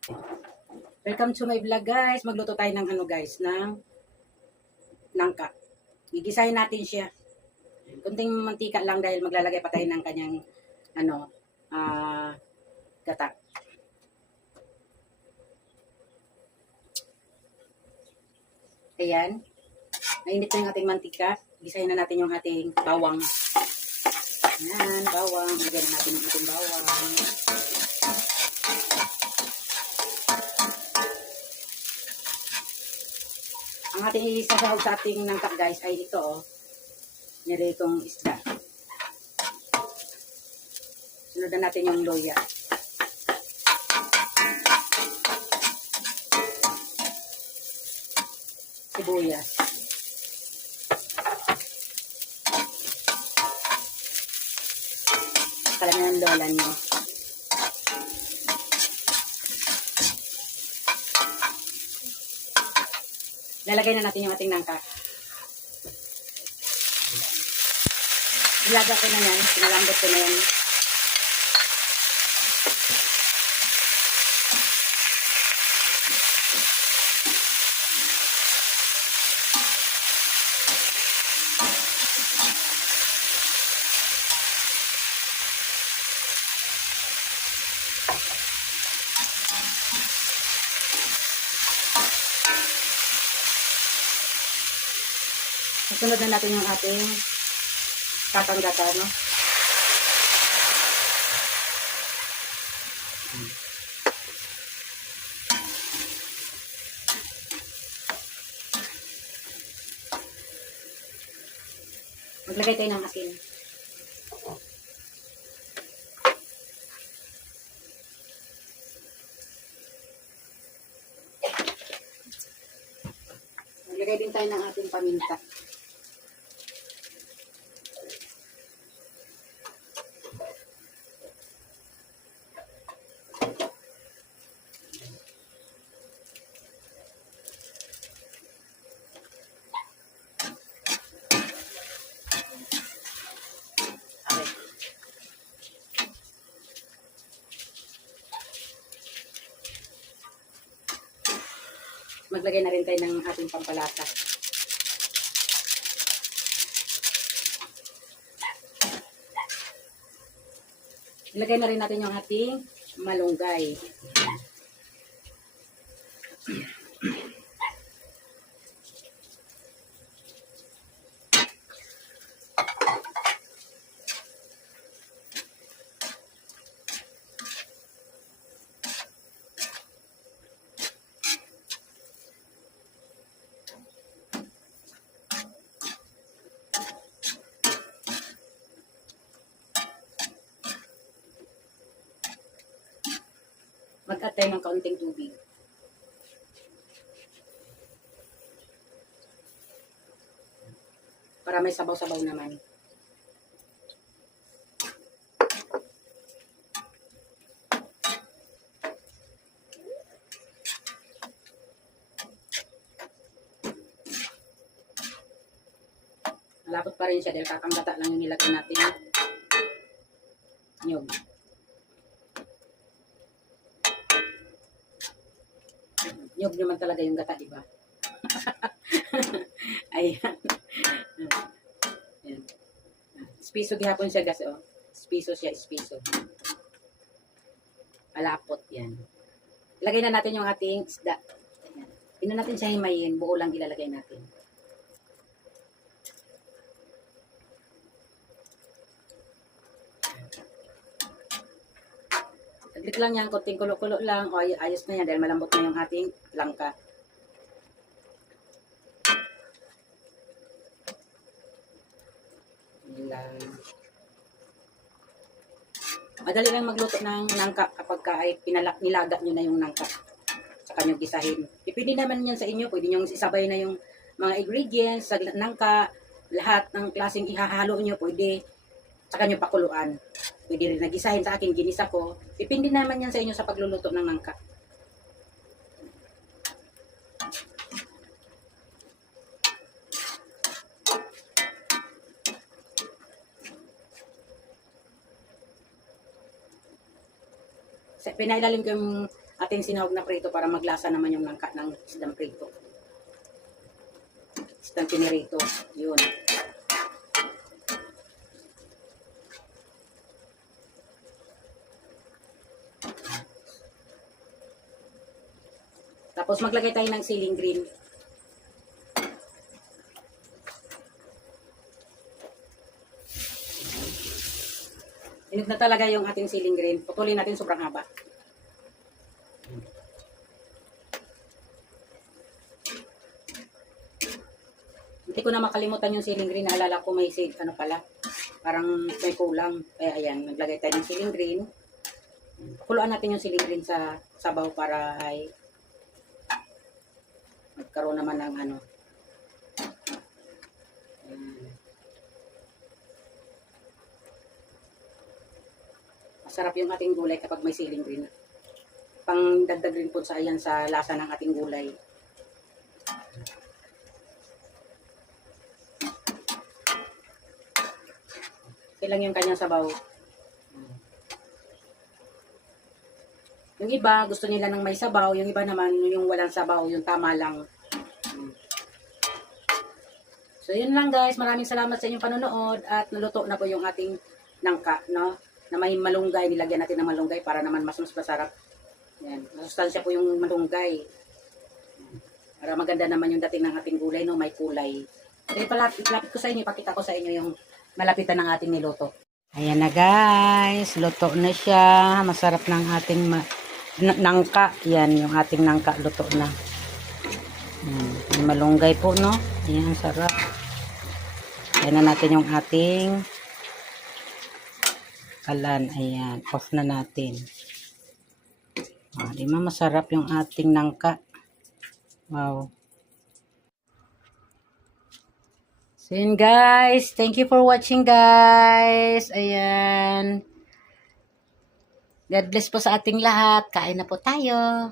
Welcome to my vlog guys. Magluto tayo ng ano guys, ng nangka. Gigisahin natin siya. Kunting mantika lang dahil maglalagay pa tayo ng kanyang ano, gata. Ayan. Nainit na yung ating mantika. Gisahin na natin yung ating bawang. Ayan, bawang. Lagyan na natin yung ating bawang. Ang ating isasahog sa ating nangka guys ay ito oh. Niritong isda. Sunod natin yung loya. Sibuyas. Kala na yung lola nyo. Lalagay na natin yung ating nangka. Ilaga ko na yan. Pinalambot ko na yan. Sunod na natin yung ating kakanggata, no? Maglagay tayo ng asin. Maglagay din tayo ng ating paminta. Maglagay na rin tayo ng ating pampalasa. Ilagay na rin natin yung ating malunggay. Mag-add tayo ng kaunting tubig. Para may sabaw-sabaw naman. Malapot pa rin siya dahil kakanggata lang yung nilagay natin. Nyog. Nyog naman talaga yung gata, diba? Ayan. Ayan. Spiso gihapon siya, guys, oh. Spiso siya, spiso. Malapot, yan. Ilagay na natin yung ating isda. Ayan. Hindi natin siya himayin. Buo lang ilalagay natin. Saglit lang yan, konting kulo-kulo lang. O, ayos na yan dahil malambot na yung ating langka. Yan. Madali lang magluto ng nangka kapag ay nilaga nyo na yung nangka. Saka nyo gisahin. Pwede naman yan sa inyo. Pwede nyo isabay na yung mga ingredients sa nangka. Lahat ng klaseng ihahalo nyo. Pwede. Saka nyo pakuluan. Pwede rin nagisahin sa akin, ginisa ko. Depende naman yan sa inyo sa pagluluto ng nangka. Pinailalim ko yung ating sinahog na prito para maglasa naman yung nangka ng isdang prito. Isdang pinirito. Yun. Tapos maglagay tayo ng ceiling green. Inog na talaga yung ating ceiling green. Putulin natin sobrang haba. Hindi ko na makalimutan yung ceiling green. Naalala ko may ano pala. Parang may kulang. Kaya ayan, naglagay tayo ng ceiling green. Kuluan natin yung ceiling green sa sabaw para ay magkaroon naman ng ano. Masarap yung ating gulay kapag may ceiling green. Pang dagdag rin po sa ayan sa lasa ng ating gulay. Kailang yung kanyang sabaw. Yung iba, gusto nila ng may sabaw. Yung iba naman, yung walang sabaw, yung tama lang. So, yun lang guys. Maraming salamat sa inyong panonood. At naluto na po yung ating nangka, no? Na may malunggay. Nilagyan natin ng malunggay para naman mas masarap. Yan. Masustansya po yung malunggay. Para maganda naman yung dating ng ating gulay, no? May kulay. Okay, ilapit ko sa inyo. Ipakita ko sa inyo yung malapitan ng ating niluto. Ayan na guys. Luto na siya. Masarap ng ating nangka. Yan, yung ating nangka. Luto na. May malunggay po, no? Ayan, sarap. Ayan na natin yung ating kalan. Ayan, off na natin. Di ba masarap yung ating nangka? Wow. So yun guys, thank you for watching guys. Ayan. God bless po sa ating lahat. Kain na po tayo.